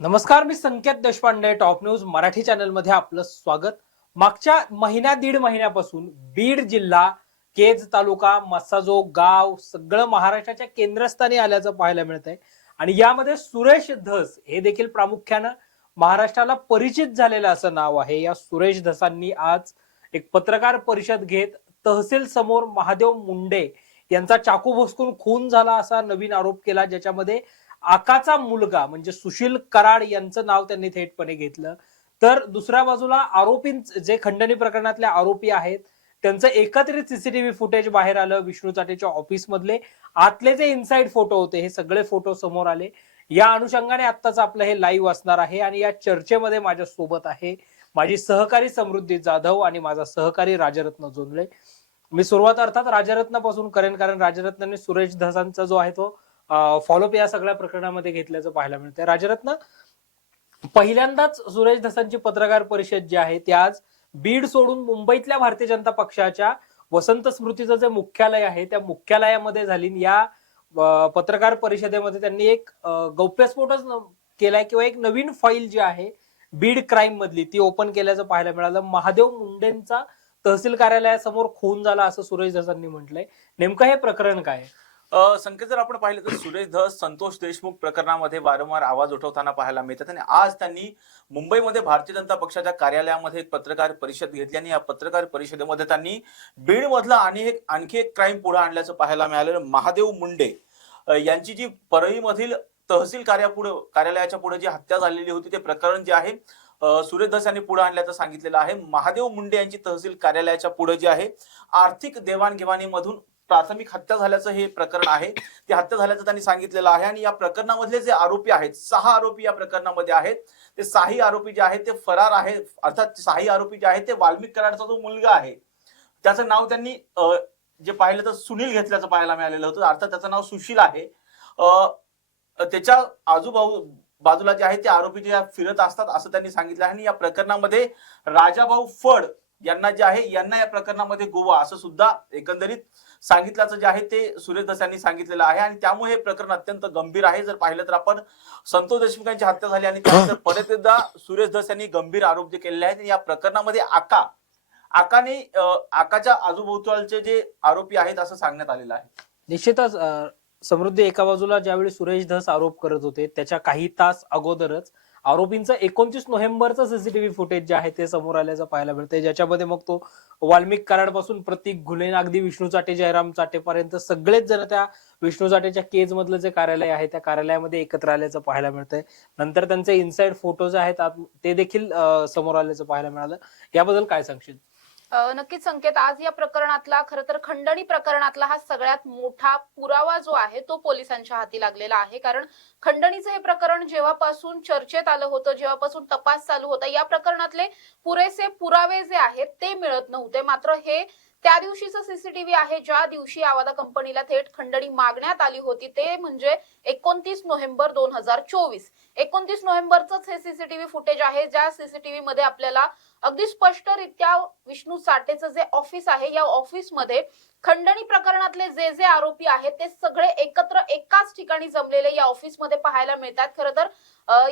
नमस्कार मी Sanket Deshpande top news Marathi चॅनलमध्ये आपलं स्वागत. मागच्या महिन्या दीड महिन्यापासून बीड जिल्हा केज तालुका मसाजो गाव सगळं महाराष्ट्राच्या केंद्रस्थानी आल्याचं पाहायला मिळत आहे आणि यामध्ये सुरेश धस हे देखील प्रामुख्यानं महाराष्ट्राला परिचित झालेलं असं नाव आहे. या सुरेश धसांनी आज एक पत्रकार परिषद घेत तहसील समोर महादेव मुंडे यांचा चाकू भोसकून खून झाला असा नवीन आरोप केला ज्याच्यामध्ये आकाचा मुलगा म्हणजे सुशील कराड यांचं नाव त्यांनी थेटपणे घेतलं. तर दुसऱ्या बाजूला आरोपी जे खंडणी प्रकरणातले आरोपी आहेत त्यांचं एकत्रित सीसीटीव्ही फुटेज बाहेर आलं विष्णू चाटेच्या ऑफिस मधले. आतले जे इनसाइड फोटो होते हे सगळे फोटो समोर आले. या अनुषंगाने आत्ताच आपलं हे लाईव्ह असणार आहे आणि या चर्चेमध्ये माझ्या सोबत आहे माझी सहकारी समृद्धी जाधव आणि माझा सहकारी राजरत्न जोंधळे. मी सुरुवात अर्थात राजरत्नापासून करेन कारण राजरत्नाने सुरेश धसांचा जो आहे तो फॉलोअप या सगळ्या प्रकरणामध्ये घेतल्याचं पाहायला मिळतं राजरत्न पहिल्यांदाच सुरेश धसांची पत्रकार परिषद जी आहे ती आज बीड सोडून मुंबईतल्या भारतीय जनता पक्षाच्या वसंत स्मृतीचं जे मुख्यालय आहे त्या मुख्यालयामध्ये झाली. या पत्रकार परिषदेमध्ये त्यांनी एक गौप्यस्फोटच केलाय किंवा एक नवीन फाईल जी आहे बीड क्राईम मधली ती ओपन केल्याचं पाहायला मिळालं. महादेव मुंडेंचा तहसील कार्यालयासमोर खून झाला असं सुरेश धसांनी म्हटलंय. नेमकं हे प्रकरण काय आहे? संकेत जर आपण पाहिलं तर सुरेश धस संतोष देशमुख प्रकरणामध्ये वारंवार आवाज उठवताना पाहायला मिळतात आणि आज त्यांनी मुंबईमध्ये भारतीय जनता पक्षाच्या कार्यालयामध्ये एक पत्रकार परिषद घेतली आणि या पत्रकार परिषदेमध्ये त्यांनी बीडमधला आणि एक आणखी एक क्राईम पुढे आणल्याचं पाहायला मिळालं. महादेव मुंडे यांची जी परळीमधील तहसील कार्यापुढे कार्यालयाच्या पुढे जी हत्या झालेली होती ते प्रकरण जे आहे सुरेश धस यांनी पुढे आणल्याचं सांगितलेलं आहे. महादेव मुंडे यांची तहसील कार्यालयाच्या पुढे जे आहे आर्थिक देवाणघेवाणीमधून प्राथमिक हत्या झाल्याचं हे प्रकरण आहे. ती हत्या झाल्याचं त्यांनी सांगितलेलं आहे आणि या प्रकरणामधले जे आरोपी आहेत सहा आरोपी या प्रकरणामध्ये आहेत. ते साही आरोपी जे आहेत ते फरार आहे. अर्थात साही आरोपी जे आहेत ते वाल्मिक कराडचा जो मुलगा आहे त्याचं नाव त्यांनी जे पाहिलं तर सुनील घेतल्याचं पाहायला मिळालेलं होतं. अर्थात त्याचं नाव सुशील आहे. त्याच्या आजूबाजू बाजूला जे आहे ते आरोपी जे फिरत असतात असं त्यांनी सांगितलं आहे. आणि या प्रकरणामध्ये राजाभाऊ फड यांना जे आहे यांना या प्रकरणामध्ये गोवा असं सुद्धा एकंदरीत सांगितल्याचं जे आहे ते सुरेश दस यांनी सांगितलेलं आहे आणि त्यामुळे हे प्रकरण अत्यंत गंभीर आहे. जर पाहिलं तर आपण संतोष देशमुख यांची हत्या झाली आणि त्यानंतर परत एकदा सुरेश दस यांनी गंभीर आरोप जे केलेले आहेत आणि या प्रकरणामध्ये आका आकाने आकाच्या आजूबाजूचे जे आरोपी आहेत असं सांगण्यात आलेलं आहे. निश्चितच समृद्धी एका बाजूला ज्यावेळी सुरेश धस आरोप करत होते त्याच्या काही तास अगोदरच आरोपींचं एकोणतीस नोव्हेंबरचं सीसीटीव्ही फुटेज जे आहे ते समोर आल्याचं पाहायला मिळतंय. ज्याच्यामध्ये मग तो वाल्मिक कराडपासून प्रतीक घुलेन अगदी विष्णू चाटे जयराम चाटेपर्यंत सगळेच जण त्या विष्णू चाटेच्या केज मधलं जे कार्यालय आहे त्या कार्यालयामध्ये एकत्र आल्याचं पाहायला मिळतंय. नंतर त्यांचे इनसाइड फोटो जे आहेत ते देखील समोर आल्याचं पाहायला मिळालं. याबद्दल काय सांगशील? नक्कीच संकेत. आज या प्रकरणातला खरं तर खंडणी प्रकरणातला हा सगळ्यात मोठा पुरावा जो आहे तो पोलिसांच्या हाती लागलेला आहे. कारण खंडणीचं हे प्रकरण जेव्हापासून चर्चेत आलं होतं जेव्हापासून तपास चालू होता या प्रकरणातले पुरेसे पुरावे जे आहेत ते मिळत नव्हते. मात्र हे त्या दिवशीचं सीसीटीव्ही आहे ज्या दिवशी आवादा कंपनीला थेट खंडणी मागण्यात आली होती ते म्हणजे एकोणतीस नोव्हेंबर दोन हजार चोवीस. एकोणतीस नोव्हेंबरच हे सीसीटीव्ही फुटेज आहे ज्या सीसीटीव्ही मध्ये आपल्याला अगदी स्पष्टरित्या विष्णू साठेचं जे ऑफिस आहे या ऑफिसमध्ये खंडणी प्रकरणातले जे जे आरोपी आहेत ते सगळे एकत्र एकाच ठिकाणी जमलेले या ऑफिसमध्ये पाहायला मिळतात. खरं तर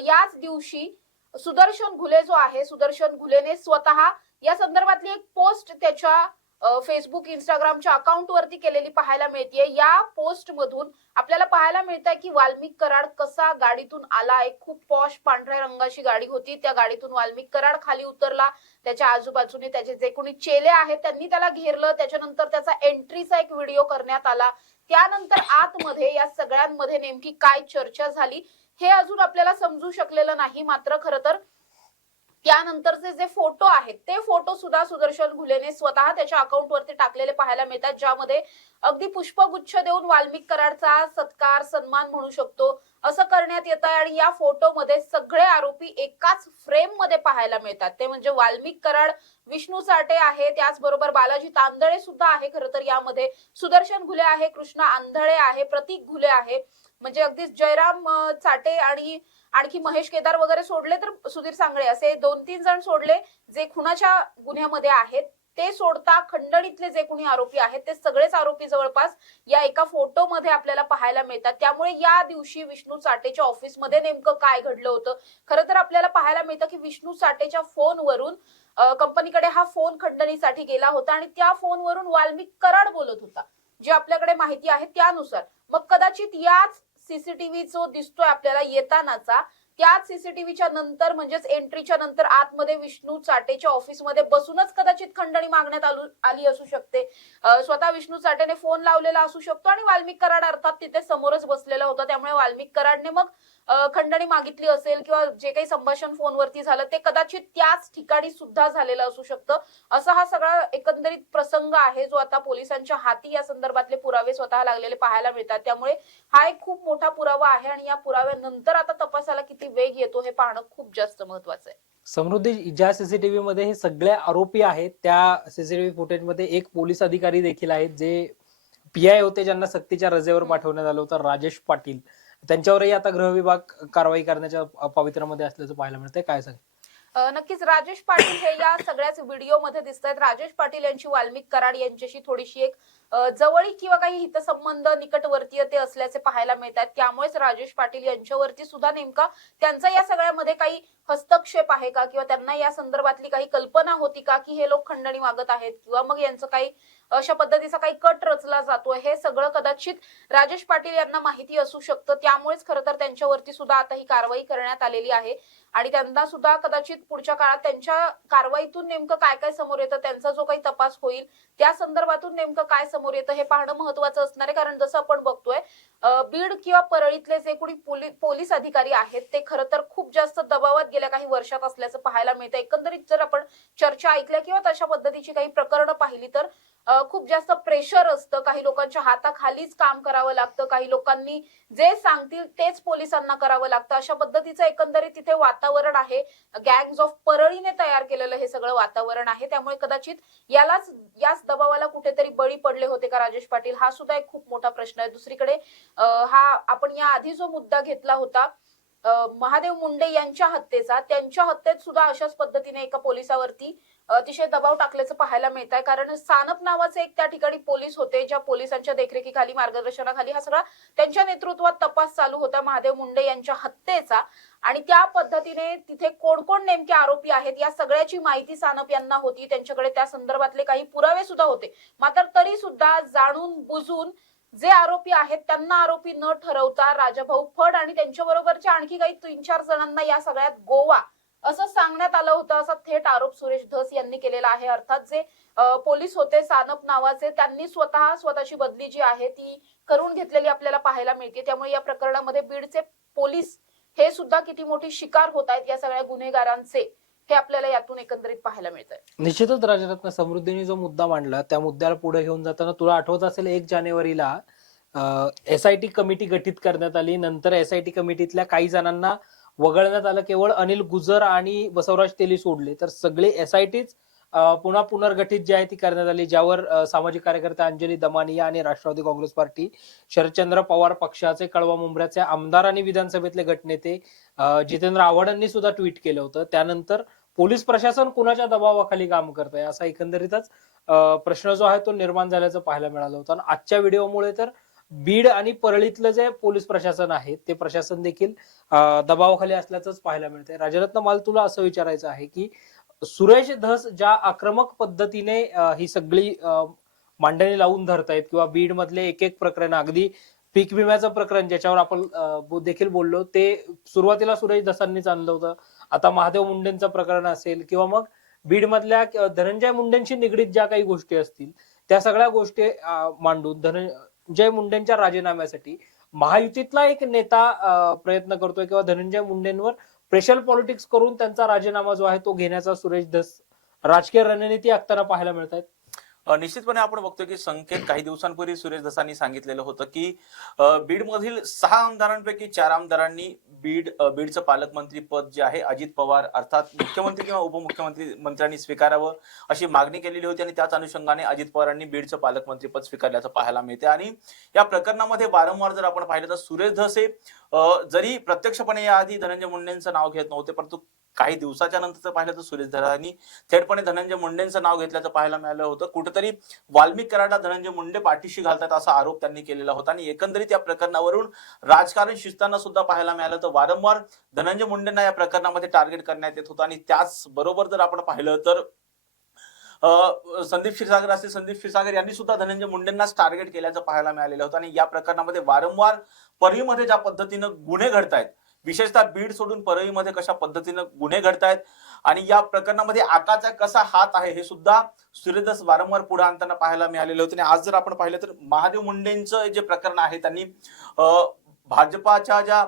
याच दिवशी सुदर्शन घुले जो आहे सुदर्शन घुलेने स्वतः या संदर्भातली एक पोस्ट त्याच्या फेसबुक इंस्टाग्रामच्या अकाउंट वरती केलेली पाहायला मिळते या पोस्ट मधून आपल्याला पाहायला मिळत की वाल्मिक कराड कसा गाडीतून आला एक खूप पॉश पांढऱ्या रंगाची गाडी होती. त्या गाडीतून वाल्मिक कराड खाली उतरला. त्याच्या आजूबाजूने त्याचे जे कोणी चेले आहेत त्यांनी त्याला घेरलं. त्याच्यानंतर त्याचा एंट्रीचा एक व्हिडिओ करण्यात आला. त्यानंतर आतमध्ये या सगळ्यांमध्ये नेमकी काय चर्चा झाली हे अजून आपल्याला समजू शकलेलं नाही. मात्र खरं तर त्यानंतरचे जे फोटो आहेत ते फोटो सुद्धा सुदर्शन घुलेने स्वतः त्याच्या अकाउंट वरती टाकलेले पाहायला मिळतात ज्यामध्ये अगदी पुष्पगुच्छ देऊन वाल्मिक कराडचा सत्कार सन्मान म्हणू शकतो. असं करण्यात येत आहे आणि या फोटोमध्ये सगळे आरोपी एकाच फ्रेममध्ये पाहायला मिळतात. ते म्हणजे वाल्मिक कराड विष्णू साठे आहे त्याचबरोबर बालाजी तांदळे सुद्धा आहे. खरं तर यामध्ये सुदर्शन घुले आहे कृष्णा आंधळे आहे प्रतीक घुले आहे. म्हणजे अगदीच जयराम चाटे आणि आणखी महेश केदार वगैरे सोडले तर सुधीर सांगळे असे दोन तीन जण सोडले जे खुनाच्या गुन्ह्यामध्ये आहेत. ते सोडता खंडणीतले जे कोणी आरोपी आहेत ते सगळेच आरोपी जवळपास या एका फोटोमध्ये आपल्याला पाहायला मिळतात. त्यामुळे या दिवशी विष्णू चाटेच्या ऑफिसमध्ये नेमकं काय घडलं होतं? खरं तर आपल्याला पाहायला मिळतं की विष्णू चाटेच्या फोनवरून कंपनीकडे हा फोन खंडणीसाठी गेला होता आणि त्या फोनवरून वाल्मिक कराड बोलत होता. जी आपल्याकडे माहिती आहे त्यानुसार. मग कदाचित याच सीसीटीव्ही जो दिसतोय आपल्याला येतानाचा. त्याच सीसीटीव्हीच्या नंतर म्हणजेच एंट्रीच्या नंतर आतमध्ये विष्णू चाटेच्या ऑफिसमध्ये बसूनच कदाचित खंडणी मागण्यात आली असू शकते. स्वतः विष्णू चाटेने फोन लावलेला असू शकतो आणि वाल्मिक कराड अर्थात तिथे समोरच बसलेला होता. त्यामुळे वाल्मिक कराडने मग खंडणी मागितली असेल किंवा जे काही संभाषण फोनवरती झालं ते कदाचित त्याच ठिकाणी सुद्धा झालेलं असू शकतं. असा हा सगळा एकंदरीत प्रसंग आहे जो आता पोलिसांच्या हाती या संदर्भातले पुरावे स्वतः लागलेले पाहायला मिळतात. त्यामुळे हा एक खूप मोठा पुरावा आहे आणि या पुराव्यानंतर आता तपासाला किती वेग येतो हे पाहणं खूप जास्त महत्वाचं आहे. समृद्धी ज्या सीसीटीव्ही मध्ये हे सगळे आरोपी आहेत त्या सीसीटीव्ही फुटेजमध्ये एक पोलीस अधिकारी देखील आहेत जे पी आय होते ज्यांना सक्तीच्या रजेवर. पाठवण्यात आलं होतं राजेश पाटील. त्यांच्यावरही आता गृह विभाग कारवाई करण्याच्या पवित्रामध्ये असल्याचं पाहायला मिळतंय. काय सांग? नक्कीच राजेश पाटील हे या सगळ्याच व्हिडिओमध्ये दिसत आहेत राजेश पाटील यांची वाल्मिक कराड यांच्याशी थोडीशी एक जवळीक किंवा काही हितसंबंध निकटवर्तीय ते असल्याचे पाहायला मिळतात. त्यामुळेच राजेश पाटील यांच्यावरती सुद्धा नेमका त्यांचा या सगळ्यामध्ये काही हस्तक्षेप आहे का? किंवा त्यांना या संदर्भातली काही कल्पना होती का की हे लोक खंडणी मागत आहेत? किंवा मग यांचं काही अशा पद्धतीचा काही कट रचला जातो? हे सगळं कदाचित राजेश पाटील यांना माहिती असू शकतं. त्यामुळेच खरं तर त्यांच्यावरती सुद्धा आता ही कारवाई करण्यात आलेली आहे. आणि त्यांना सुद्धा कदाचित पुढच्या काळात त्यांच्या कारवाईतून नेमकं काय काय समोर येतं त्यांचा जो काही तपास होईल त्या संदर्भातून नेमकं काय समोर येतं हे पाहणं महत्वाचं असणार आहे. कारण जसं आपण बघतोय बीड किंवा परळीतले जे कोणी पोली- पोलीस अधिकारी आहेत ते खरं तर खूप जास्त दबावात गेल्या काही वर्षात असल्याचं पाहायला मिळतं एकंदरीत जर आपण चर्चा ऐकल्या किंवा तशा पद्धतीची काही प्रकरणं पाहिली तर खूप जास्त प्रेशर असतं. काही लोकांच्या हाताखालीच काम करावं लागतं. काही लोकांनी जे सांगतील तेच पोलिसांना करावं लागतं. अशा पद्धतीचं एकंदरीत तिथे वातावरण आहे. गँग्स ऑफ परळीने तयार केलेलं हे सगळं वातावरण आहे. त्यामुळे कदाचित यालाच याच दबावाला कुठेतरी बळी पडले होते का राजेश पाटील? हा सुद्धा एक खूप मोठा प्रश्न आहे. दुसरीकडे हा आपण या आधी जो मुद्दा घेतला होता महादेव मुंडे यांच्या हत्येचा त्यांच्या हत्येत सुद्धा अशाच पद्धतीने एका पोलिसावरती अतिशय दबाव टाकल्याचं पाहायला मिळत आहे कारण सानप नावाचे एक त्या ठिकाणी पोलीस होते ज्या पोलिसांच्या देखरेखीखाली मार्गदर्शनाखाली हा सगळा त्यांच्या नेतृत्वात तपास चालू होता महादेव मुंडे यांच्या हत्येचा. आणि त्या पद्धतीने तिथे कोण कोण नेमके आरोपी आहेत या सगळ्याची माहिती सानप यांना होती. त्यांच्याकडे त्या संदर्भातले काही पुरावे सुद्धा होते. मात्र तरी सुद्धा जाणून बुजून जे आरोपी आहेत त्यांना आरोपी न ठरवता राजाभाऊ फड आणि त्यांच्या बरोबरच्या आणखी काही तीन चार जणांना या सगळ्यात गोवा असं सांगण्यात आलं होतं असा थेट आरोप सुरेश धस यांनी केलेला आहे. अर्थात जे पोलीस होते सानप नावाचे त्यांनी स्वतः स्वतःची बदली जी आहे ती करून घेतलेली आपल्याला पाहायला मिळते. त्यामुळे या प्रकरणामध्ये बीडचे पोलीस हे सुद्धा किती मोठी शिकार होत आहेत या सगळ्या गुन्हेगारांचे. हे आपल्याला यातून एकंदरीत पाहायला मिळत आहे निश्चितच राजरत्न समृद्धीने जो मुद्दा मांडला त्या मुद्द्याला पुढे घेऊन जाताना तुला आठवत असेल एक जानेवारीला एस आय टी कमिटी गठीत करण्यात आली. नंतर एस आय टी कमिटीतल्या काही जणांना वगळण्यात आलं. केवळ अनिल गुजर आणि बसवराज तेली सोडले. तर सगळे एस आय टीच पुन्हा पुनर्गठित जी आहे ती करण्यात आली ज्यावर सामाजिक कार्यकर्ते अंजली दमानिया आणि राष्ट्रवादी काँग्रेस पार्टी शरदचंद्र पवार पक्षाचे कळवा मुंबऱ्याचे आमदार आणि विधानसभेतले गटनेते जितेंद्र आव्हाडांनी सुद्धा ट्विट केलं होतं. त्यानंतर पोलीस प्रशासन कुणाच्या दबावाखाली काम करत आहे असा एकंदरीतच प्रश्न जो आहे तो निर्माण झाल्याचं पाहायला मिळालं होतं. आणि आजच्या व्हिडिओमुळे तर बीड आणि परळीतलं जे पोलीस प्रशासन आहे ते प्रशासन देखील दबावाखाली असल्याचंच पाहायला मिळतंय. राजरत्न मला तुला असं विचारायचं आहे की सुरेश धस ज्या आक्रमक पद्धतीने ही सगळी मांडणी लावून धरतायत किंवा बीड मधले एक एक प्रकरण अगदी पीक विम्याचं प्रकरण ज्याच्यावर आपण देखील बोललो ते सुरुवातीला सुरेश धसांनीच आणलं होतं. आता महादेव मुंडेंचं प्रकरण असेल किंवा मग बीड मधल्या धनंजय मुंडेंशी निगडीत ज्या काही गोष्टी असतील त्या सगळ्या गोष्टी मांडून धनंजय मुंडेंच्या राजीनाम्यासाठी महायुतीतला एक नेता प्रयत्न करतोय किंवा धनंजय मुंडेंवर प्रेशर पॉलिटिक्स करून त्यांचा राजीनामा जो आहे तो घेण्याचा सुरेश धस राजकीय रणनीती आखताना पाहायला मिळत आहेत निश्चितपणे आपण बघतोय की संकेत काही दिवसांपूर्वी सुरेश धसांनी सांगितलेलं होतं की बीडमधील सहा आमदारांपैकी चार आमदारांनी बीड बीडचं पालकमंत्री पद जे आहे अजित पवार अर्थात मुख्यमंत्री किंवा उपमुख्यमंत्री मंत्र्यांनी स्वीकारावं अशी मागणी केलेली होती आणि त्याच अनुषंगाने अजित पवारांनी बीडचं पालकमंत्री पद स्वीकारल्याचं पाहायला मिळते. आणि या प्रकरणामध्ये वारंवार जर आपण पाहिलं तर सुरेश धसे जरी प्रत्यक्षपणे याआधी धनंजय मुंडेंचं नाव घेत नव्हते परंतु काही दिवसाच्या नंतर पाहिलं तर सुरेश धरांनी थेटपणे धनंजय मुंडेंचं नाव घेतल्याचं पाहायला मिळालं होतं. कुठेतरी वाल्मिक कराडा धनंजय मुंडे पाठीशी घालतात असा आरोप त्यांनी केलेला होता आणि एकंदरीत या प्रकरणावरून राजकारण शिजताना सुद्धा पाहायला मिळालं तर वारंवार धनंजय मुंडेंना या प्रकरणामध्ये टार्गेट करण्यात येत होतं आणि त्याच बरोबर जर आपण पाहिलं तर संदीप क्षीरसागर असतील संदीप क्षीरसागर यांनी सुद्धा धनंजय मुंडेंनाच टार्गेट केल्याचं पाहायला मिळालेलं होतं आणि या प्रकरणामध्ये वारंवार परळीमध्ये ज्या पद्धतीनं गुन्हे घडतायत विशेषतः बीड सोडून परळीमध्ये कशा पद्धतीनं गुन्हे घडतायत आणि या प्रकरणामध्ये आकाचा कसा हात आहे हे सुद्धा सूर्यदास वारंवार पुढे आणताना पाहायला मिळालेलं होतं. आणि आज जर आपण पाहिलं तर महादेव मुंडेंचं जे प्रकरण आहे त्यांनी भाजपाच्या ज्या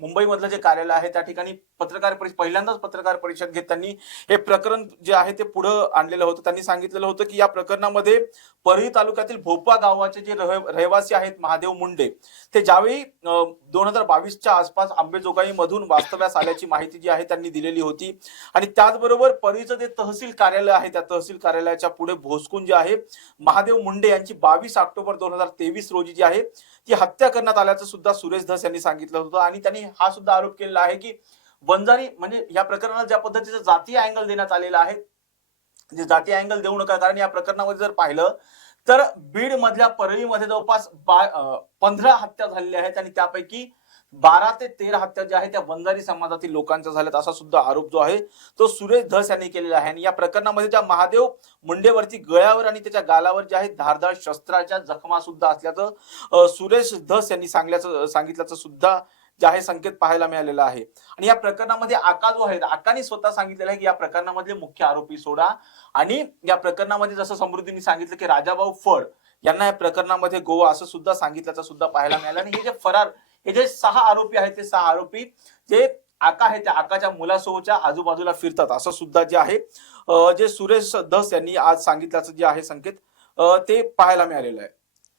मुंबईमधलं जे कार्यालय आहे त्या ठिकाणी पत्रकार परिषद पहिल्यांदाच पत्रकार परिषद घेत त्यांनी हे प्रकरण जे आहे ते पुढे आणलेलं होतं. त्यांनी सांगितलेलं होतं की या प्रकरणामध्ये परळी तालुक्यातील भोपा गावाचे जे रहिवासी आहेत महादेव मुंडे ते ज्यावेळी दोन हजार बावीसच्या आसपास आंबेजोगाई मधून वास्तव्यास आल्याची माहिती जी आहे त्यांनी दिलेली होती. आणि त्याचबरोबर परळीचं जे तहसील कार्यालय आहे त्या तहसील कार्यालयाच्या पुढे भोसकून जे आहे महादेव मुंडे यांची बावीस ऑक्टोबर दोन हजार तेवीस रोजी जी आहे ती हत्या करण्यात आल्याचं सुद्धा सुरेश धस यांनी सांगितलं होतं. आणि त्यांनी हा सुद्धा आरोप केलेला आहे की वंजारी म्हणजे या प्रकरणाला ज्या पद्धतीचं जातीय अँगल देण्यात आलेला आहे जे जातीय अँगल देऊ नका कारण या प्रकरणामध्ये जर पाहिलं तर बीड मधल्या परळीमध्ये जवळपास पंधरा हत्या झालेल्या आहेत आणि त्यापैकी बारा ते तेरा हत्या ज्या आहेत त्या बंजारी समाजातील लोकांच्या झाल्यात असा सुद्धा आरोप जो आहे तो सुरेश धस यांनी केलेला आहे. आणि या प्रकरणामध्ये त्या महादेव मुंडेवरती गळ्यावर आणि त्याच्या गालावर जे आहे धारदार शस्त्राच्या जखमा सुद्धा असल्याचं सुरेश धस यांनी सांगल्याचं सांगितल्याचं सुद्धा जे आहे संकेत पाहायला मिळालेला आहे. आणि या प्रकरणामध्ये आका जो आहे आकाने स्वतः सांगितलेलं आहे की या प्रकरणामधले मुख्य आरोपी सोडा. आणि या प्रकरणामध्ये जसं समृद्धीने सांगितलं की राजाभाऊ फड यांना या प्रकरणामध्ये गोवा असं सुद्धा सांगितल्याचं सुद्धा पाहायला मिळालं. आणि हे जे फरार हे जे सहा आरोपी आहेत ते सहा आरोपी जे आका आहे त्या आकाच्या मुलासोबतच्या आजूबाजूला फिरतात असं सुद्धा जे आहे जे सुरेश धस यांनी आज सांगितल्याचं जे आहे संकेत ते पाहायला मिळालेलं आहे.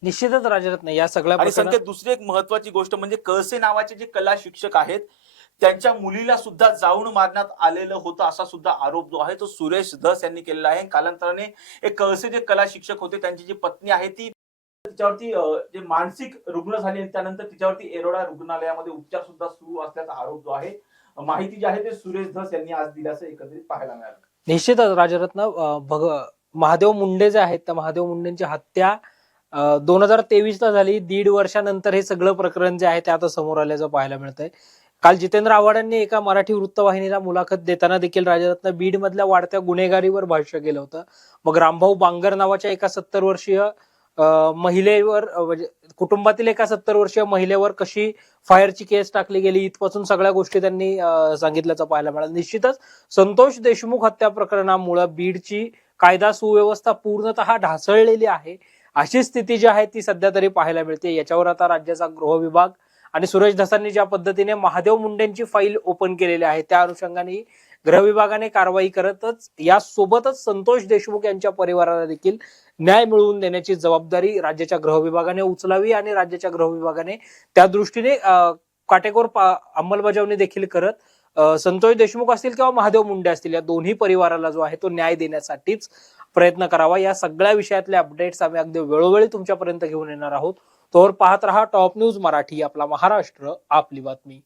निश्चितच राजरत्न या सगळ्या आणि प्रकरणात संकेत दुसरी एक महत्वाची गोष्ट म्हणजे कळसे नावाचे जे कला शिक्षक आहेत त्यांच्या मुलीला सुद्धा जाऊन मारण्यात आलेलं होतं असा सुद्धा आरोप जो आहे तो सुरेश धस यांनी केलेला आहे. कालांतराने एक कळसे जे कला शिक्षक होते त्यांची जी पत्नी आहे ती तिच्यावरती अं, जे मानसिक रुग्ण झाली आणि त्यानंतर तिच्यावरती एरोडा रुग्णालयामध्ये उपचार सुद्धा सुरू असल्याचा आरोप जो आहे माहिती जी आहे ते सुरेश धस यांनी आज दिल्याचं एकत्रित पाहायला मिळालं. निश्चितच राजरत्न अं, भग महादेव मुंडे जे आहेत त्या महादेव मुंडेंची हत्या दोन हजार तेवीसला झाली. दीड वर्षानंतर हे सगळं प्रकरण जे आहे ते आता समोर आल्याचं पाहायला मिळतंय. काल जितेंद्र आव्हाडांनी एका मराठी वृत्तवाहिनीला मुलाखत देताना देखील राजरत्न बीड मधल्या वाढत्या गुन्हेगारीवर भाष्य केलं होतं. मग रामभाऊ बांगर नावाच्या एका सत्तर वर्षीय महिलेवर म्हणजे कुटुंबातील एका सत्तर वर्षीय महिलेवर कशी फायरची केस टाकली गेली इथपासून सगळ्या गोष्टी त्यांनी सांगितल्याचं पाहायला मिळालं. निश्चितच संतोष देशमुख हत्या प्रकरणामुळं बीडची कायदा सुव्यवस्था पूर्णतः ढासळलेली आहे. अशी स्थिती जी आहे ती सध्या तरी पाहायला मिळते. याच्यावर आता राज्याचा गृह विभाग आणि सुरेश धसांनी ज्या पद्धतीने महादेव मुंडेंची फाईल ओपन केलेली आहे त्या अनुषंगाने गृह विभागाने कारवाई करतच यासोबतच संतोष देशमुख यांच्या परिवाराला देखील न्याय मिळवून देण्याची जबाबदारी राज्याच्या गृह विभागाने उचलावी आणि राज्याच्या गृह विभागाने त्या दृष्टीने काटेकोर अंमलबजावणी देखील करत संतोष देशमुख असतील किंवा महादेव मुंडे असतील या दोन्ही परिवाराला जो आहे तो न्याय देण्यासाठीच प्रयत्न करावा. या सगळ्या विषयातले अपडेट्स आम्ही अगदी वेळोवेळी तुमच्यापर्यंत घेऊन येणार आहोत. तोवर पाहत रहा टॉप न्यूज मराठी आपला महाराष्ट्र आपली बातमी.